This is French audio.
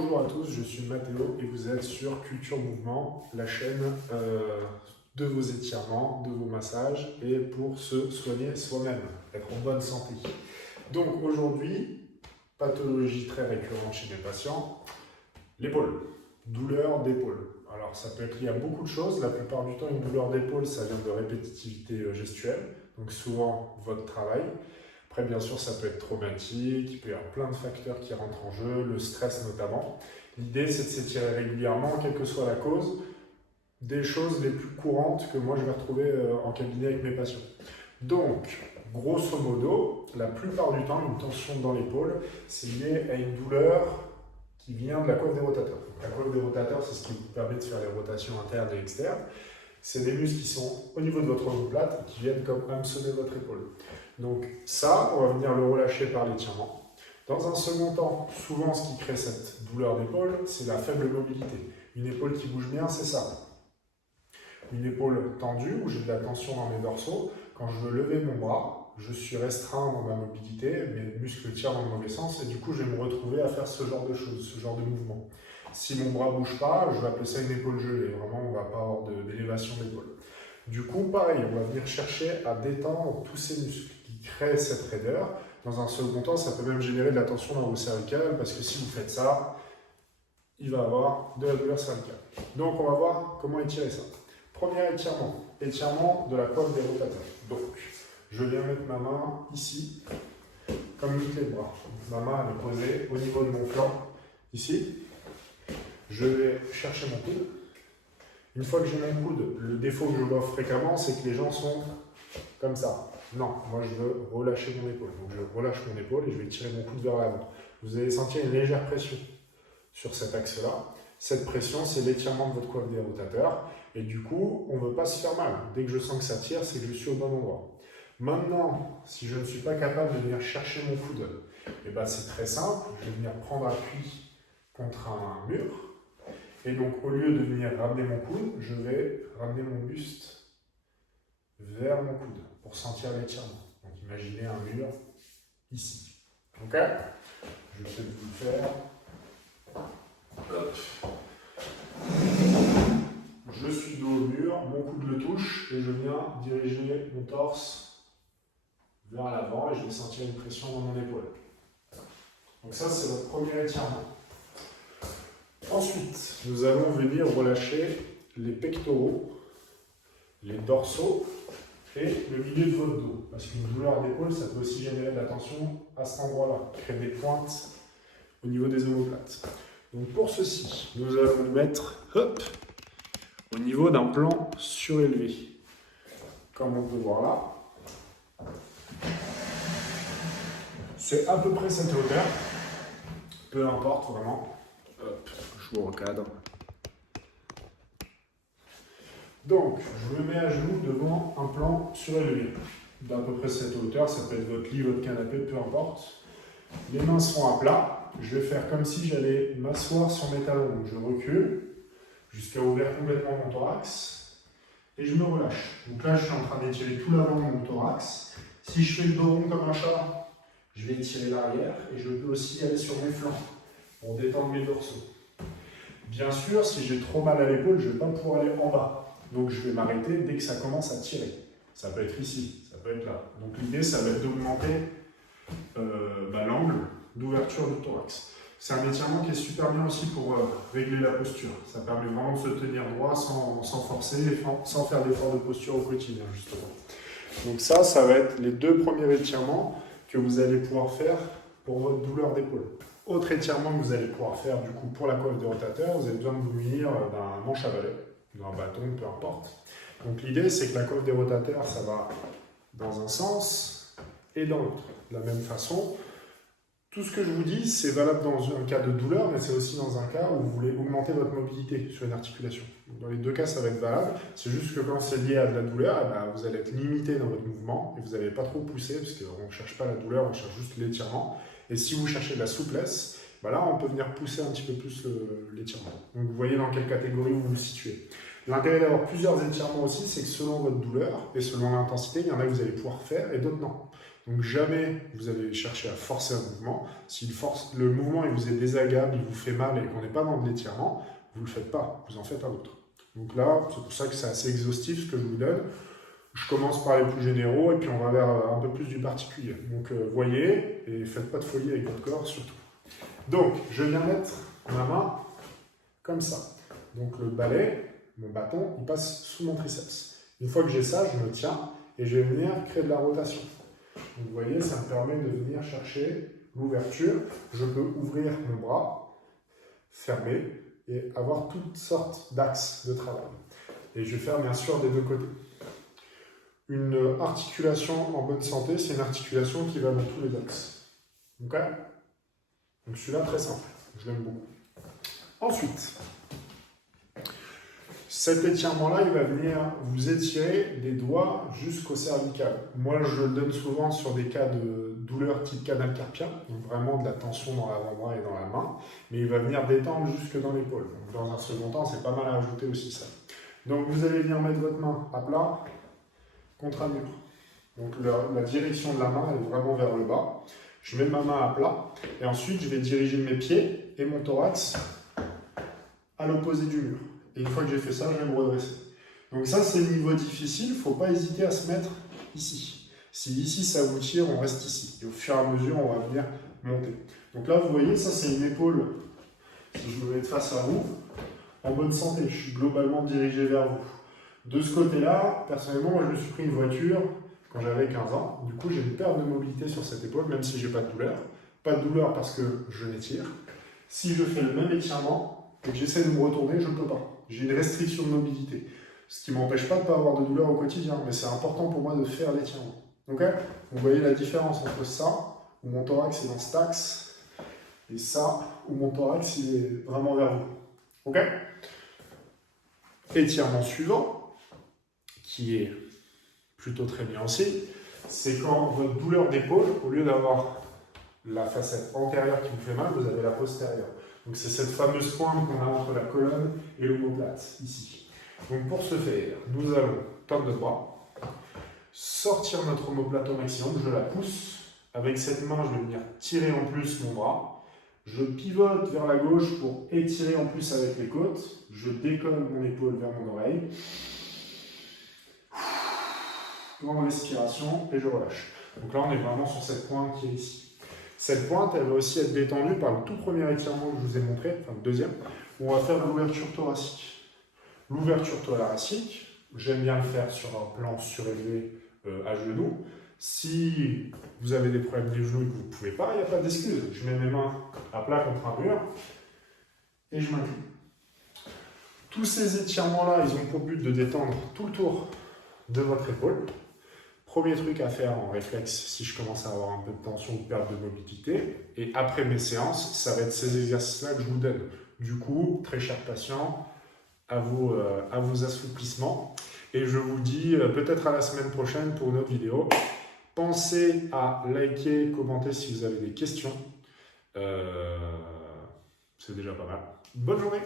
Bonjour à tous, je suis Mathéo et vous êtes sur Culture Mouvement, la chaîne de vos étirements, de vos massages et pour se soigner soi-même, être en bonne santé. Donc aujourd'hui, pathologie très récurrente chez mes patients, l'épaule, douleur d'épaule. Alors ça peut être lié à beaucoup de choses, la plupart du temps une douleur d'épaule ça vient de répétitivité gestuelle, donc souvent votre travail. Après, bien sûr, ça peut être traumatique, il peut y avoir plein de facteurs qui rentrent en jeu, le stress notamment. L'idée, c'est de s'étirer régulièrement, quelle que soit la cause, des choses les plus courantes que moi je vais retrouver en cabinet avec mes patients. Donc, grosso modo, la plupart du temps, une tension dans l'épaule, c'est lié à une douleur qui vient de la coiffe des rotateurs. La coiffe des rotateurs, c'est ce qui vous permet de faire les rotations internes et externes. C'est des muscles qui sont au niveau de votre omoplate et qui viennent comme hameçonner votre épaule. Donc ça, on va venir le relâcher par l'étirement. Dans un second temps, souvent ce qui crée cette douleur d'épaule, c'est la faible mobilité. Une épaule qui bouge bien, c'est ça. Une épaule tendue, où j'ai de la tension dans mes dorsaux. Quand je veux lever mon bras, je suis restreint dans ma mobilité, mes muscles tirent dans le mauvais sens, et du coup je vais me retrouver à faire ce genre de choses, ce genre de mouvement. Si mon bras ne bouge pas, je vais appeler ça une épaule gelée. Vraiment, on ne va pas avoir d'élévation d'épaule. Du coup, pareil, on va venir chercher à détendre tous ces muscles qui créent cette raideur. Dans un second temps, ça peut même générer de la tension dans vos cervicales, parce que si vous faites ça, il va y avoir de la douleur cervicale. Donc, on va voir comment étirer ça. Premier étirement, étirement de la coiffe des rotateurs. Donc, je viens mettre ma main ici, comme muscler le bras. Ma main elle est posée au niveau de mon flanc, ici. Je vais chercher mon coude. Une fois que j'ai mon coude, le défaut que je vois fréquemment, c'est que les gens sont comme ça. Non, moi je veux relâcher mon épaule. Donc je relâche mon épaule et je vais tirer mon coude vers l'avant. Vous allez sentir une légère pression sur cet axe-là. Cette pression, c'est l'étirement de votre coiffe des rotateurs. Et du coup, on ne veut pas se faire mal. Dès que je sens que ça tire, c'est que je suis au bon endroit. Maintenant, si je ne suis pas capable de venir chercher mon coude, eh ben c'est très simple. Je vais venir prendre appui contre un mur. Et donc, au lieu de venir ramener mon coude, je vais ramener mon buste vers mon coude pour sentir l'étirement. Donc, imaginez un mur ici. Ok? Je vais peut-être vous le faire. Hop. Je suis dos au mur, mon coude le touche et je viens diriger mon torse vers l'avant et je vais sentir une pression dans mon épaule. Donc ça, c'est votre premier étirement. Ensuite, nous allons venir relâcher les pectoraux, les dorsaux et le milieu de votre dos. Parce qu'une douleur d'épaule, ça peut aussi générer de la tension à cet endroit-là, créer des pointes au niveau des omoplates. Donc pour ceci, nous allons le mettre au niveau d'un plan surélevé. Comme on peut voir là. C'est à peu près cette hauteur. Peu importe vraiment. Hop, je vous recadre. Donc, je me mets à genoux devant un plan surélevé. D'à peu près cette hauteur, ça peut être votre lit, votre canapé, peu importe. Les mains seront à plat. Je vais faire comme si j'allais m'asseoir sur mes talons. Donc, je recule jusqu'à ouvrir complètement mon thorax et je me relâche. Donc là, je suis en train d'étirer tout l'avant de mon thorax. Si je fais le dos rond comme un chat, je vais étirer l'arrière et je peux aussi aller sur mes flancs pour détendre mes dorsaux. Bien sûr, si j'ai trop mal à l'épaule, je ne vais pas pouvoir aller en bas. Donc je vais m'arrêter dès que ça commence à tirer. Ça peut être ici, ça peut être là. Donc l'idée, ça va être d'augmenter l'angle d'ouverture du thorax. C'est un étirement qui est super bien aussi pour régler la posture. Ça permet vraiment de se tenir droit sans forcer, sans faire d'effort de posture au quotidien, justement. Donc ça va être les deux premiers étirements que vous allez pouvoir faire pour votre douleur d'épaule. Autre étirement que vous allez pouvoir faire du coup pour la coiffe des rotateurs, vous avez besoin de vous munir d'un manche à balai, d'un bâton, peu importe. Donc l'idée c'est que la coiffe des rotateurs, ça va dans un sens et dans l'autre. De la même façon, tout ce que je vous dis, c'est valable dans un cas de douleur, mais c'est aussi dans un cas où vous voulez augmenter votre mobilité sur une articulation. Donc dans les deux cas, ça va être valable. C'est juste que quand c'est lié à de la douleur, vous allez être limité dans votre mouvement et vous n'allez pas trop pousser, parce qu'on ne cherche pas la douleur, on cherche juste l'étirement. Et si vous cherchez de la souplesse, là, on peut venir pousser un petit peu plus l'étirement. Donc vous voyez dans quelle catégorie vous vous situez. L'intérêt d'avoir plusieurs étirements aussi, c'est que selon votre douleur et selon l'intensité, il y en a que vous allez pouvoir faire et d'autres non. Donc jamais vous allez chercher à forcer un mouvement. Si le mouvement il vous est désagréable, il vous fait mal et qu'on n'est pas dans de l'étirement, vous ne le faites pas, vous en faites un autre. Donc là, c'est pour ça que c'est assez exhaustif ce que je vous donne. Je commence par les plus généraux et puis on va vers un peu plus du particulier. Donc voyez et faites pas de folie avec votre corps surtout. Donc je viens mettre ma main comme ça. Donc le balai, mon bâton, il passe sous mon triceps. Une fois que j'ai ça, je me tiens et je vais venir créer de la rotation. Donc vous voyez, ça me permet de venir chercher l'ouverture. Je peux ouvrir mon bras, fermer et avoir toutes sortes d'axes de travail. Et je vais faire bien sûr des deux côtés. Une articulation en bonne santé, c'est une articulation qui va dans tous les axes. Ok ? Donc celui-là, très simple. Je l'aime beaucoup. Ensuite, cet étirement-là, il va venir vous étirer des doigts jusqu'au cervical. Moi, je le donne souvent sur des cas de douleur type canal carpien, donc vraiment de la tension dans l'avant-bras et dans la main, mais il va venir détendre jusque dans l'épaule. Dans un second temps, c'est pas mal à ajouter aussi ça. Donc vous allez venir mettre votre main à plat contre un mur. Donc la direction de la main est vraiment vers le bas. Je mets ma main à plat et ensuite je vais diriger mes pieds et mon thorax à l'opposé du mur. Et une fois que j'ai fait ça, je vais me redresser. Donc ça, c'est le niveau difficile. Il ne faut pas hésiter à se mettre ici. Si ici, ça vous tire, on reste ici. Et au fur et à mesure, on va venir monter. Donc là, vous voyez, ça, c'est une épaule. Si je me mets face à vous, en bonne santé, je suis globalement dirigé vers vous. De ce côté-là, personnellement, moi, je me suis pris une voiture quand j'avais 15 ans. Du coup, j'ai une perte de mobilité sur cette épaule, même si je n'ai pas de douleur. Pas de douleur parce que je l'étire. Si je fais le même étirement et que j'essaie de me retourner, je ne peux pas. J'ai une restriction de mobilité. Ce qui ne m'empêche pas de ne pas avoir de douleur au quotidien, mais c'est important pour moi de faire l'étirement. Ok ? Vous voyez la différence entre ça, où mon thorax est dans cet axe, et ça, où mon thorax il est vraiment vers vous. Ok ? Étirement suivant, qui est plutôt très bien aussi, c'est quand votre douleur d'épaule, au lieu d'avoir la facette antérieure qui vous fait mal, vous avez la postérieure. Donc c'est cette fameuse pointe qu'on a entre la colonne et l'omoplate, ici. Donc pour ce faire, nous allons tendre notre bras, sortir notre omoplate au maximum, je la pousse. Avec cette main, je vais venir tirer en plus mon bras. Je pivote vers la gauche pour étirer en plus avec les côtes. Je décolle mon épaule vers mon oreille. Grande respiration et je relâche. Donc là, on est vraiment sur cette pointe qui est ici. Cette pointe, elle va aussi être détendue par le tout premier étirement que je vous ai montré, enfin le deuxième, où on va faire l'ouverture thoracique. L'ouverture thoracique, j'aime bien le faire sur un plan surélevé à genoux. Si vous avez des problèmes des genoux et que vous ne pouvez pas, il n'y a pas d'excuse. Je mets mes mains à plat contre un mur et je m'incline. Tous ces étirements-là, ils ont pour but de détendre tout le tour de votre épaule. Premier truc à faire en réflexe si je commence à avoir un peu de tension ou de perte de mobilité. Et après mes séances, ça va être ces exercices-là que je vous donne. Du coup, très cher patient, à vos assouplissements. Et je vous dis peut-être à la semaine prochaine pour une autre vidéo. Pensez à liker, commenter si vous avez des questions. C'est déjà pas mal. Bonne journée!